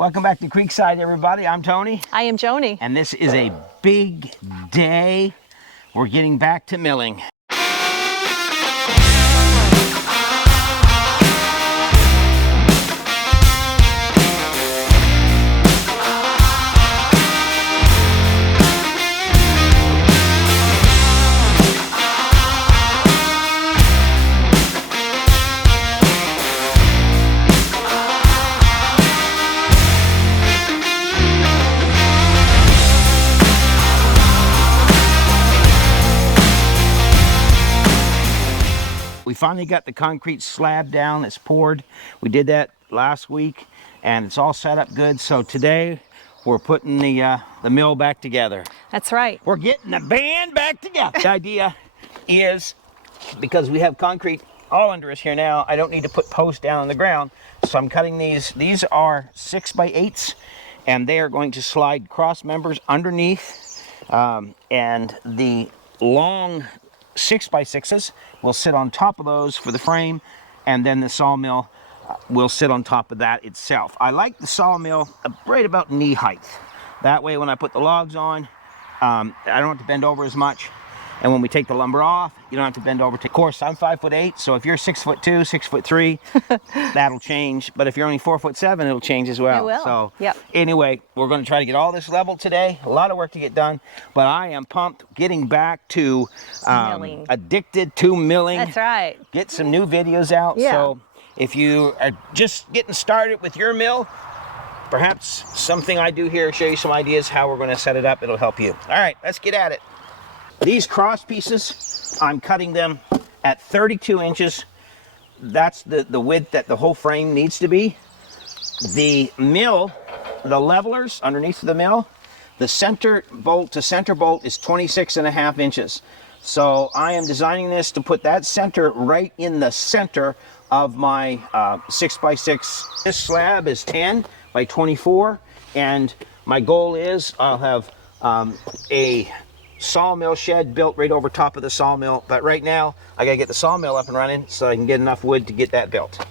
Welcome back to Creekside, everybody. I'm Tony. I am Joni. And this is a big day. We're getting back to milling. We finally got the concrete slab down. It's poured. We did that last week and it's all set up good. So today we're putting the mill back together. That's right. We're getting the band back together. The idea is, because we have concrete all under us here now, I don't need to put posts down on the ground. So I'm cutting these. These are 6x8s and they are going to slide cross members underneath. And the long 6x6s will sit on top of those for the frame, and then the sawmill will sit on top of that itself. I like the sawmill right about knee height. That way when I put the logs on, I don't have to bend over as much. And when we take the lumber off, you don't have to bend over. Of course, I'm 5'8", so if you're 6'2", 6'3", that'll change. But if you're only 4'7", it'll change as well. It will. So yep. Anyway, we're going to try to get all this level today. A lot of work to get done, but I am pumped. Getting back to addicted to milling. That's right. Get some new videos out. Yeah. So if you are just getting started with your mill, perhaps something I do here, show you some ideas how we're going to set it up. It'll help you. All right, let's get at it. These cross pieces, I'm cutting them at 32 inches. That's the width that the whole frame needs to be. The mill, the levelers underneath the mill, the center bolt to center bolt is 26.5 inches. So I am designing this to put that center right in the center of my 6x6. This slab is 10 by 24, and my goal is I'll have a sawmill shed built right over top of the sawmill, but right now I gotta get the sawmill up and running so I can get enough wood to get that built.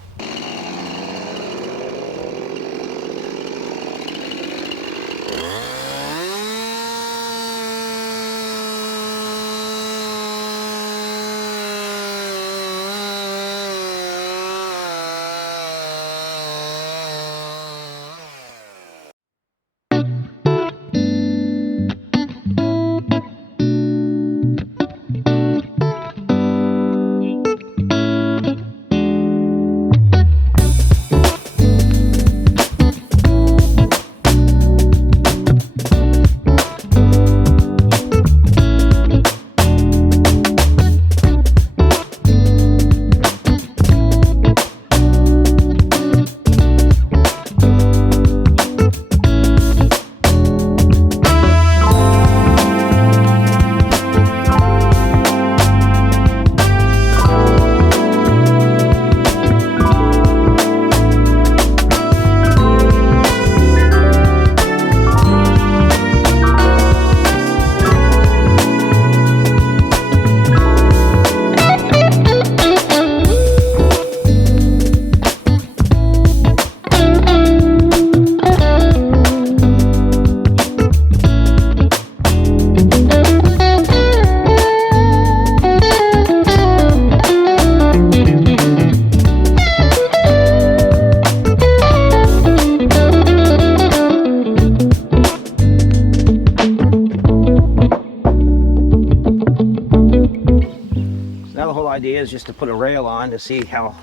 Idea is just to put a rail on to see how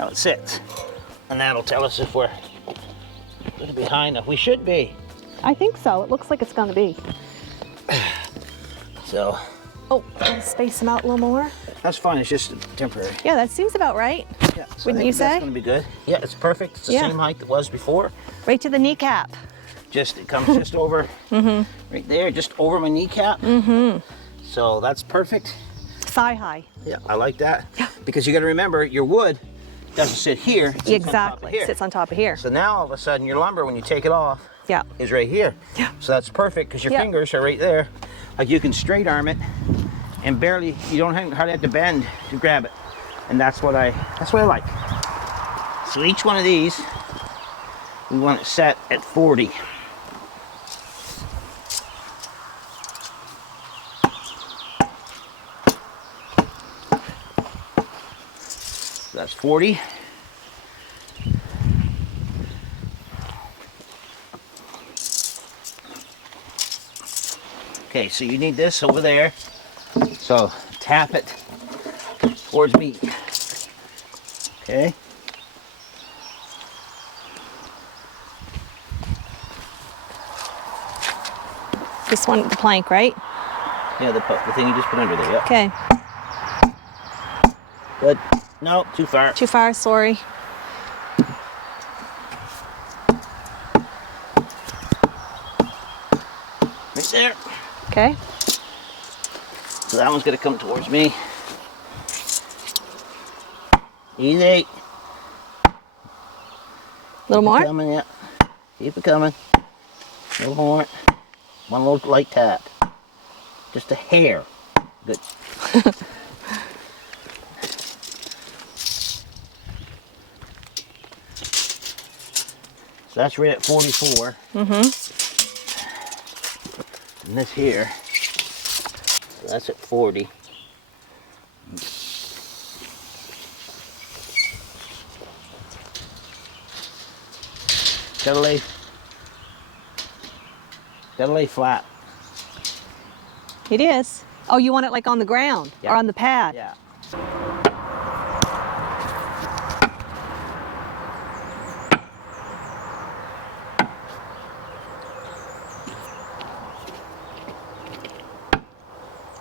it sits, and that'll tell us if we're a little behind. We should be. I think so. It looks like it's going to be. So. Oh, I'll space them out a little more. That's fine. It's just temporary. Yeah, that seems about right. Yeah. So wouldn't you say? That's going to be good. Yeah, it's perfect. It's the same height it was before. Right to the kneecap. It comes just over. Right there, just over my kneecap. So that's perfect. Thigh high. Yeah, I like that. Yeah. Because you got to remember, your wood doesn't sit here. It sits exactly. on top of here. Sits on top of here. So now all of a sudden your lumber, when you take it off, is right here. Yeah. So that's perfect because your fingers are right there. Like you can straight arm it, and barely, you don't hardly have to bend to grab it. And that's what I like. So each one of these we want it set at 40. So that's 40. Okay, so you need this over there. So tap it towards me. Okay. This one, the plank, right? Yeah, the thing you just put under there. Yep. Okay. Good. No, too far. Too far, sorry. Right there. Okay. So that one's gonna come towards me. Easy. A little more? Keep it coming, yeah. Keep it coming. A little more. One little light tap. Just a hair. Good. So that's right at 44. Mm-hmm. And this here, so that's at 40. Gotta lay flat. It is. Oh, you want it like on the ground Yeah. or on the pad? Yeah.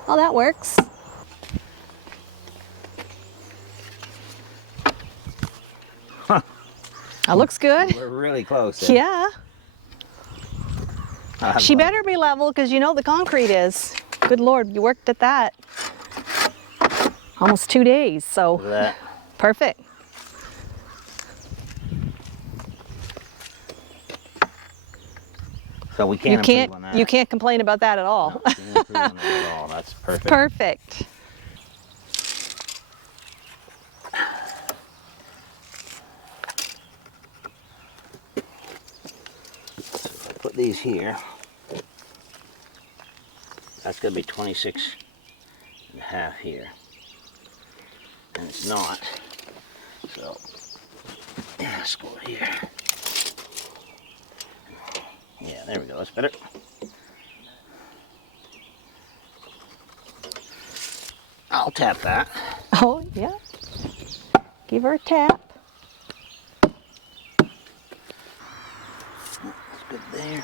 Oh, that works. Huh. That looks good. We're really close. There. Yeah. She better be level because you know the concrete is. Good Lord, you worked at that. Almost 2 days, so Look at that. perfect. So we can't improve on that. You can't complain about that at all. No, we can't improve on that at all. That's perfect. Perfect. So I put these here. That's going to be 26 and a half here. And it's not. So, yeah, let's go here. Yeah, there we go. That's better. I'll tap that. Oh, yeah. Give her a tap. That's good there.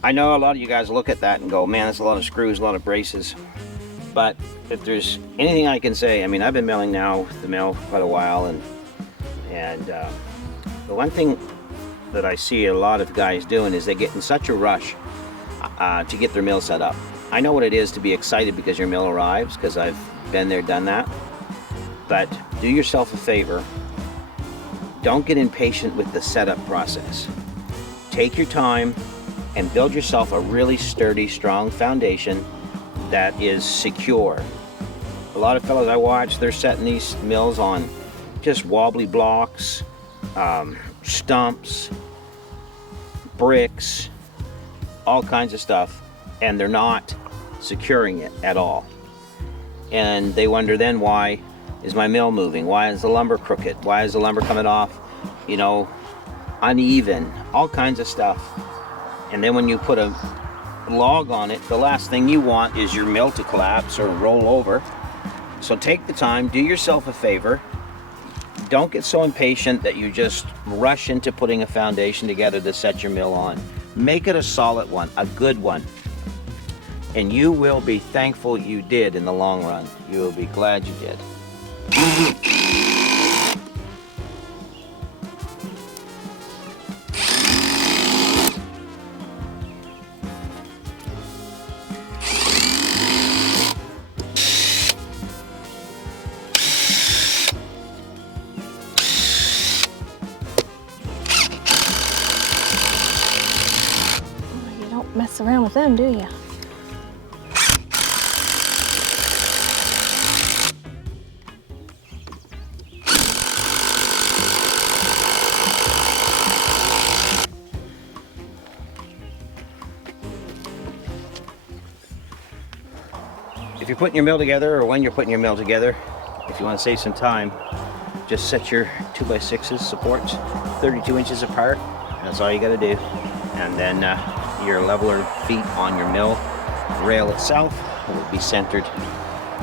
I know a lot of you guys look at that and go, man, that's a lot of screws, a lot of braces. But if there's anything I can say, I mean, I've been milling now, the mill, quite a while, and the one thing that I see a lot of guys doing is they get in such a rush to get their mill set up. I know what it is to be excited because your mill arrives, because I've been there, done that. But do yourself a favor. Don't get impatient with the setup process. Take your time and build yourself a really sturdy, strong foundation that is secure. A lot of fellas I watch, they're setting these mills on just wobbly blocks, stumps, bricks, all kinds of stuff, and they're not securing it at all. And they wonder then, why is my mill moving? Why is the lumber crooked? Why is the lumber coming off, you know, uneven? All kinds of stuff. And then when you put a log on it, the last thing you want is your mill to collapse or roll over. So take the time, do yourself a favor. Don't get so impatient that you just rush into putting a foundation together to set your mill on. Make it a solid one, a good one. And you will be thankful you did in the long run. You will be glad you did. You don't mess around with them, do you? If you're putting your mill together, or when you're putting your mill together, if you want to save some time, just set your 2x6s supports 32 inches apart. That's all you got to do. And then your leveler feet on your mill rail itself will be centered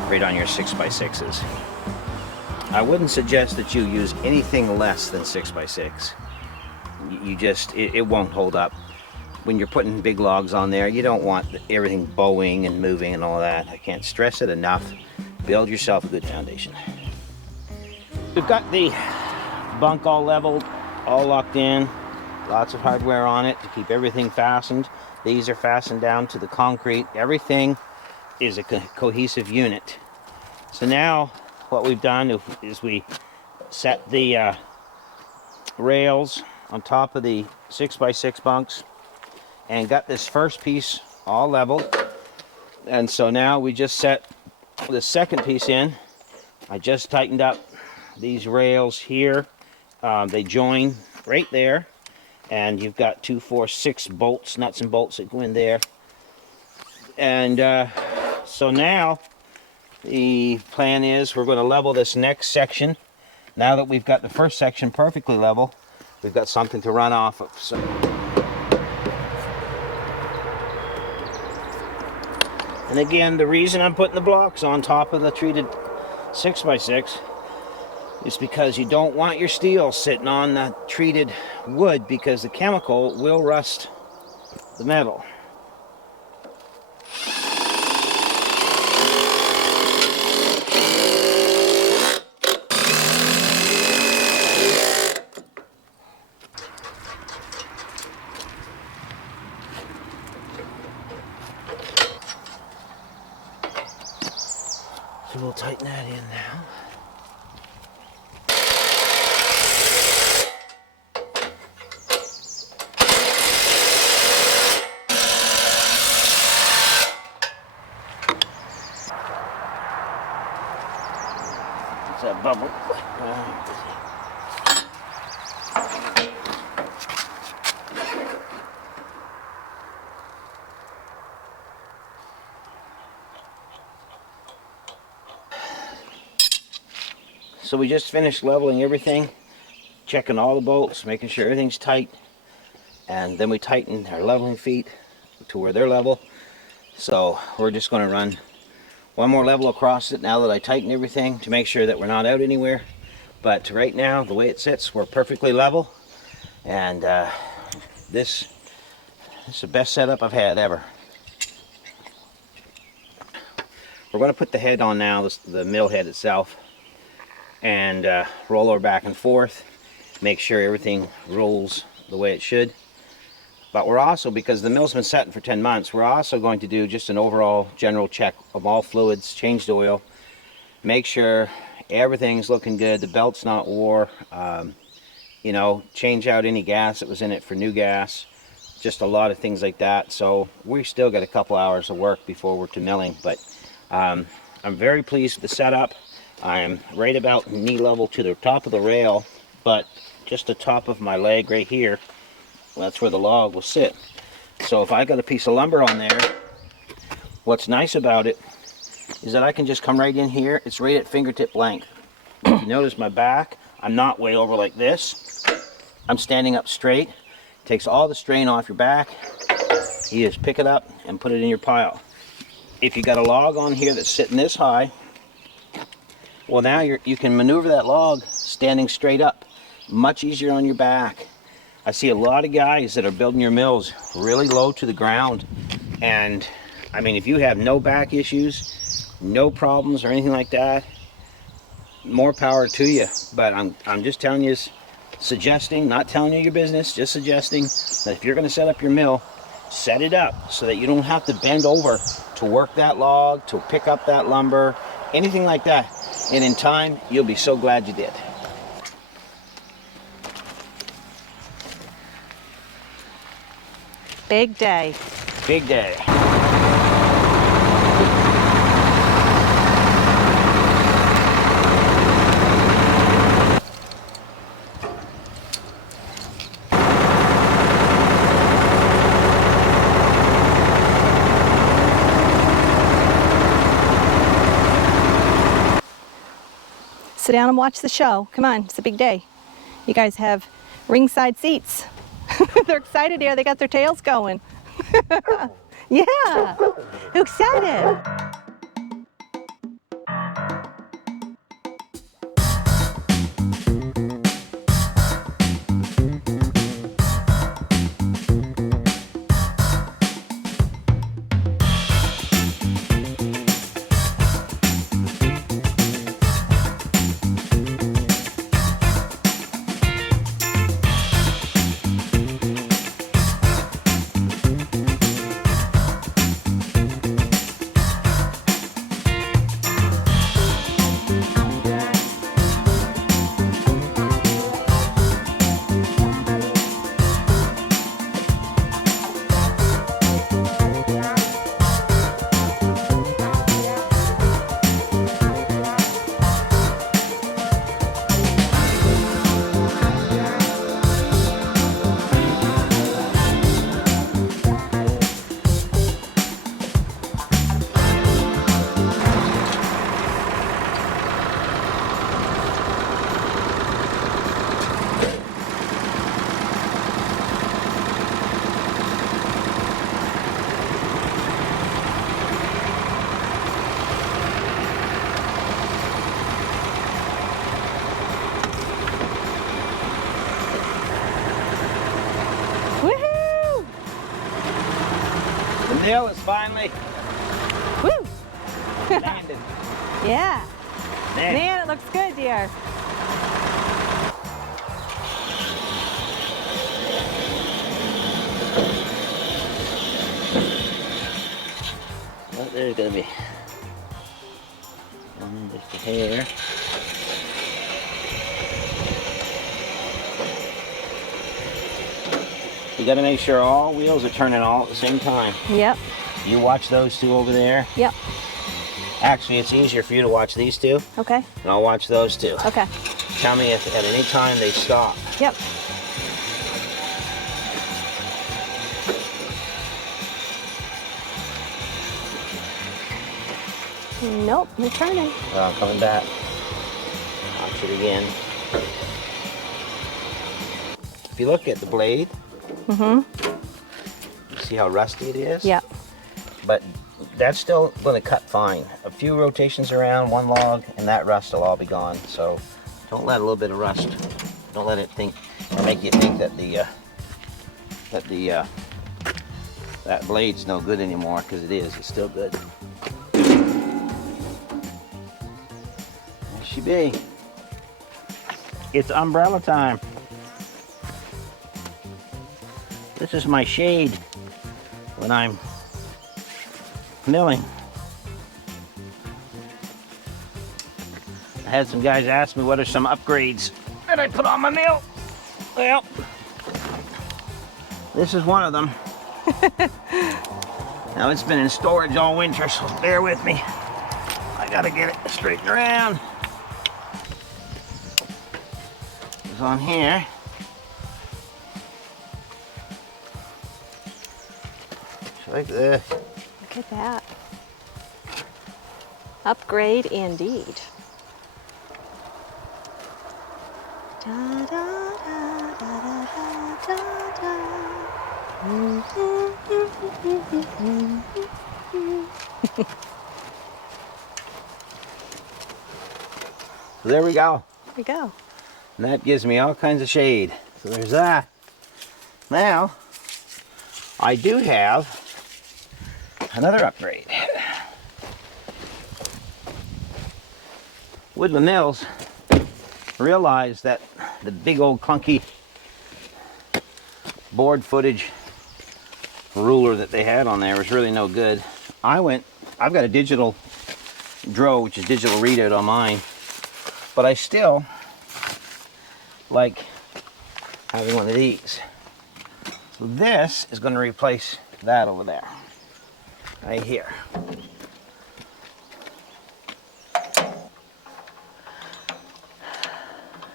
right on your 6x6s. I wouldn't suggest that you use anything less than 6x6. You just, it won't hold up. When you're putting big logs on there, you don't want everything bowing and moving and all that. I can't stress it enough. Build yourself a good foundation. We've got the bunk all leveled, all locked in. Lots of hardware on it to keep everything fastened. These are fastened down to the concrete. Everything is a cohesive unit. So now what we've done is we set the rails on top of the 6x6 bunks and got this first piece all leveled. And so now we just set the second piece in. I just tightened up these rails here. They join right there. And you've got 2, 4, 6 bolts, nuts and bolts that go in there. And so now the plan is we're going to level this next section. Now that we've got the first section perfectly level, we've got something to run off of. So and again, the reason I'm putting the blocks on top of the treated 6x6 is because you don't want your steel sitting on the treated wood, because the chemical will rust the metal. So we'll tighten that in now. It's that bubble. So we just finished leveling everything, checking all the bolts, making sure everything's tight, and then we tightened our leveling feet to where they're level. So we're just going to run one more level across it now that I tightened everything to make sure that we're not out anywhere. But right now, the way it sits, we're perfectly level, and this is the best setup I've had ever. We're going to put the head on now, the mill head itself, and roll her back and forth, make sure everything rolls the way it should. But we're also, because the mill's been setting for 10 months, we're also going to do just an overall general check of all fluids, change the oil, make sure everything's looking good, the belt's not wore, you know, change out any gas that was in it for new gas, just a lot of things like that. So we still got a couple hours of work before we're to milling, but I'm very pleased with the setup. I'm right about knee level to the top of the rail, but just the top of my leg right here, that's where the log will sit. So if I got a piece of lumber on there, what's nice about it is that I can just come right in here. It's right at fingertip length. If you notice my back, I'm not way over like this. I'm standing up straight. Takes all the strain off your back. You just pick it up and put it in your pile. If you got a log on here that's sitting this high, well, now you can maneuver that log standing straight up. Much easier on your back. I see a lot of guys that are building your mills really low to the ground. And I mean, if you have no back issues, no problems or anything like that, more power to you. But I'm just telling you, suggesting, not telling you your business, just suggesting that if you're going to set up your mill, set it up so that you don't have to bend over to work that log, to pick up that lumber, anything like that. And in time, you'll be so glad you did. Big day. Big day. Sit down and watch the show. Come on, it's a big day. You guys have ringside seats. They're excited here. They got their tails going. Yeah, they're excited. Woohoo! The mill is finally Woo! landed. Yeah. Man, Man, it looks good, dear. well, there's gonna be one just a hair. You gotta make sure all wheels are turning all at the same time. Yep, You watch those two over there. yep. Actually, it's easier for you to watch these two, Okay, and I'll watch those two. okay. Tell me if at any time they stop. Yep. Nope, you're turning. Well, I'm coming back. Watch it again. If you look at the blade, see how rusty it is? Yep. But that's still going to cut fine. A few rotations around one log and that rust will all be gone. So don't let a little bit of rust, don't let it think or make you think that that blade's no good anymore, because it is. It's still good. There she be. It's umbrella time. This is my shade when I'm milling. I had some guys ask me what are some upgrades that I put on my mill. Well, this is one of them. Now it's been in storage all winter, so bear with me. I Gotta get it straightened around. It's on here. Just like this. Look at that. Upgrade indeed. Da, da, da, da, da, da, da. So there we go. There we go. And that gives me all kinds of shade. So there's that. Now, I do have another upgrade. Woodland Mills realized that the big old clunky board footage ruler that they had on there was really no good. I've got a digital Dro, which is digital readout on mine, but I still like having one of these. So this is going to replace that over there, right here.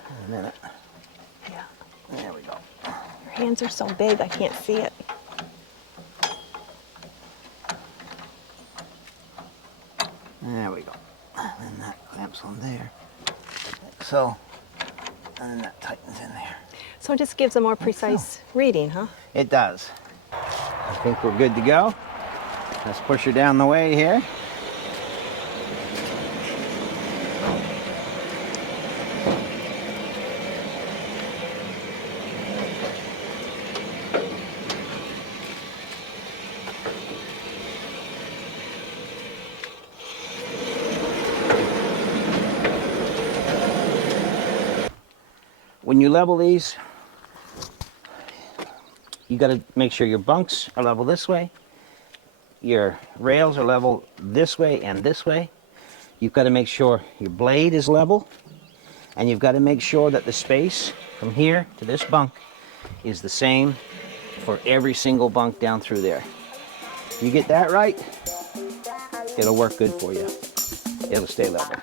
A minute. Yeah. There we go. Your hands are so big, I can't see it. There we go. And then that clamps on there. So, and then that tightens in there. So it just gives a more precise reading, huh? It does. I think we're good to go. Let's push her down the way here. When you level these, you got to make sure your bunks are level this way, your rails are level this way and this way. You've got to make sure your blade is level, and you've got to make sure that the space from here to this bunk is the same for every single bunk down through there. You get that right, it'll work good for you. It'll stay level.